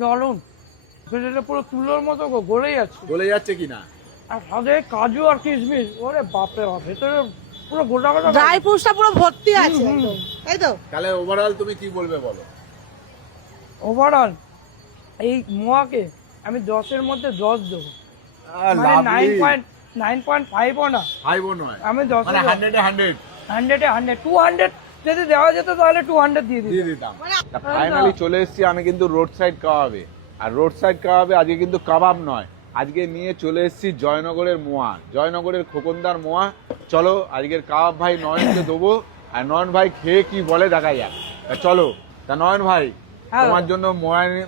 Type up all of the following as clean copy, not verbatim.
দারুন, এটা পুরো তুলোর মতো গলে যাচ্ছে। গলে যাচ্ছে কিনা? আর সাথে কাজু আর কিশমিশ, ওরে বাপরে বাপ, ভেতরে পুরো গোটা গোটা ড্রাই ফ্রুটসটা পুরো ভর্তি আছে একদম, তাই তো? তাহলে ওভারঅল তুমি কি বলবে বলো? ওভারঅল এই মোয়াকে আমি 10-এর মধ্যে 10 দেবো, মানে 9.5ও না, 5ও নয়, আমি 10 মানে 100-এ 100 100-এ 100, 200 যদি দেওয়া যেত তাহলে 200 দিয়ে দিয়ে দিই। দিতাম। ফাইনালি চলে এসেছি আমি কিন্তু রোড সাইড কাবাবে। আর রোড সাইড কাবাবে আজকে কিন্তু কাবাব নয়, আজকে নিয়ে চলে এসেছি জয়নগরের মোয়া, জয়নগরের খোকনদার মোয়া। চলো আজকের কাবাব ভাই নয়নকে দেবো, আর নয়ন ভাই খেয়ে কি বলে দেখা যাক। তা চলো, তা নয়ন ভাই হ্যাঁ। তোমার জন্য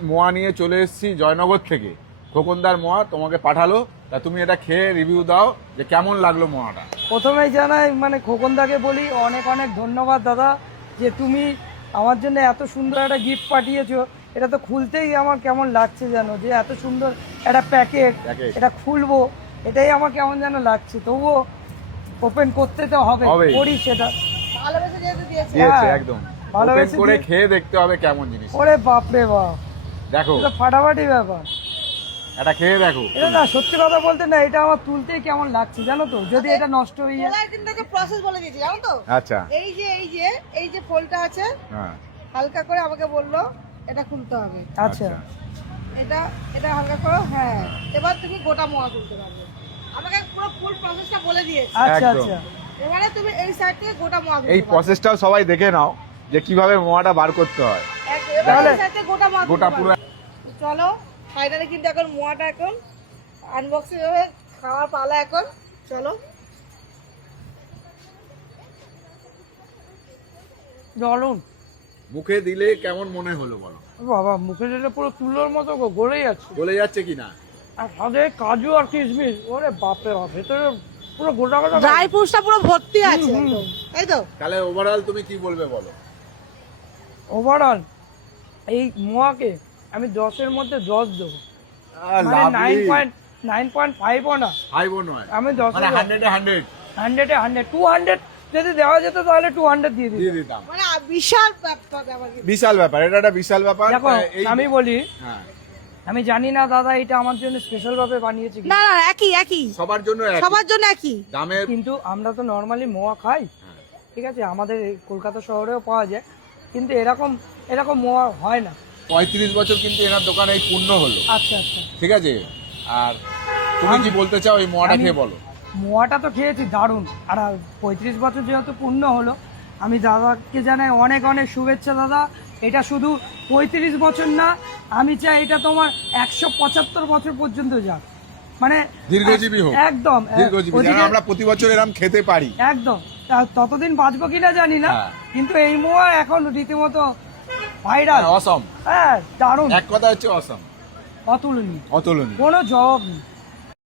মোয়া নিয়ে চলে এসেছি জয়নগর থেকে, খোকনদার মোয়া তোমাকে পাঠালো। তা তুমি এটা খেয়ে রিভিউ দাও যে কেমন লাগলো মোয়াটা। প্রথমেই জানাই, মানে খোকনদাকে বলি অনেক অনেক ধন্যবাদ দাদা, যে তুমি আমার জন্য এত সুন্দর একটা গিফট পাঠিয়েছো। এটা তো খুলতেই আমার কেমন লাগছে জানো, যে এত সুন্দর একটা প্যাকেট, এটা খুলবো এটাই আমার কেমন যেন লাগছে। তবুও ওপেন করতে তো হবে, করি সেটা। ভালোবেসে যেহেতু দিয়েছে, দিয়েছে হ্যাঁ, একদম, ভালোবেসে ওপেন করে দিয়ে- খেয়ে দেখতে হবে কেমন জিনিস। ওরে বাপরে বাপ, দেখো এটা ফাটাফাটি ব্যাপার। এটা খেয়ে দেখো। এটা না, সত্যি কথা বলতে না, এটা আমার তুলতেই কেমন লাগছে জানো তো, যদি এটা নষ্ট হয়ে যায়। তোলার কিন্তু একটা প্রসেস বলে দিয়েছি, জানো তো? আচ্ছা, এই যে ফোল্ডটা আছে, হ্যাঁ হালকা করে আমাকে বললো এটা খুলতে হবে। আচ্ছা, এটা এটা হালকা করো, হ্যাঁ। এবার তুমি গোটা মোয়া খুলতে পারবে। আমাকে পুরো ফুল প্রসেসটা বলে দিয়েছে। আচ্ছা, একদম। আচ্ছা। এবারে তুমি এই সাইড থেকে গোটা মোয়া খুলতে এই পারবে। প্রসেসটাও সবাই দেখে নাও যে কিভাবে মোয়াটা বার করতে হয়। এবারে এই সাইড থেকে গোটা মোয়া গোটা খুলতে পুরো পারবে। চলো ফাইনালি কিন্তু এখন মোয়াটা এখন আনবক্সিং হবে, খাওয়ার পালা এখন। চলো। দারুন মুখে দিলে কেমন মনে হলো বলো? বাবা, মুখে দিলে পুরো তুলোর মতো গলে যাচ্ছে। গলে যাচ্ছে কিনা? আর সাথে কাজু আর কিশমিশ, ওরে বাপরে বাপ, ভেতরে পুরো গোটা গোটা ড্রাই ফ্রুটসটা পুরো ভর্তি আছে একদম, তাই তো? তাহলে ওভারঅল তুমি কি বলবে বলো? ওভারঅল এই মোয়াকে আমি 10-এর মধ্যে 10 দেবো, মানে 9.5ও না, 5ও নয়, আমি মানে 10-এ 100-এ 100 100-এ 100, 200 যদি দেওয়া যেত তাহলে 200 দিয়ে দিই। দিয়ে দিতাম। মানে বিশাল ব্যাপার কিন্তু। বিশাল ব্যাপার, এটা একটা বিশাল ব্যাপার। দেখো এই আমি বলি, হ্যাঁ, আমি জানি না দাদা এটা আমার জন্য স্পেশাল ভাবে বানিয়েছে কি, না না, একই সবার জন্য একই সবার জন্য একই দামের। কিন্তু আমরা তো নর্মালি মোয়া খাই, ঠিক আছে, আমাদের এই কলকাতা শহরেও পাওয়া যায়, কিন্তু এরকম মোয়া হয় না। 35 বছর কিন্তু এনার দোকানে এই পূর্ণ হলো, আচ্ছা, আচ্ছা। ঠিক আছে। আর তুমি কি বলতে চাও এই মোয়াটা আমি- খেয়ে বলো? মোয়াটা তো খেয়েছি দারুণ, আর 35 বছর যেহেতু পূর্ণ হলো, আমি দাদাকে জানাই অনেক অনেক শুভেচ্ছা দাদা। এটা শুধু 35 বছর না, আমি চাই এটা তোমার 175 বছর পর্যন্ত যাক, মানে দীর্ঘজীবী হোক, একদম দীর্ঘজীবী, যেন ওদিকে- আমরা প্রতি বছর এরকম খেতে পারি। একদম, ততদিন বাঁচবো কিনা জানি না, হ্যাঁ। কিন্তু এই মোয়া এখন রীতিমতো ভাইরাল। অসম, হ্যাঁ, দারুণ, এক কথা হচ্ছে অসম, অতুলনীয়, অতুলনীয়। কোনো জবাব নেই।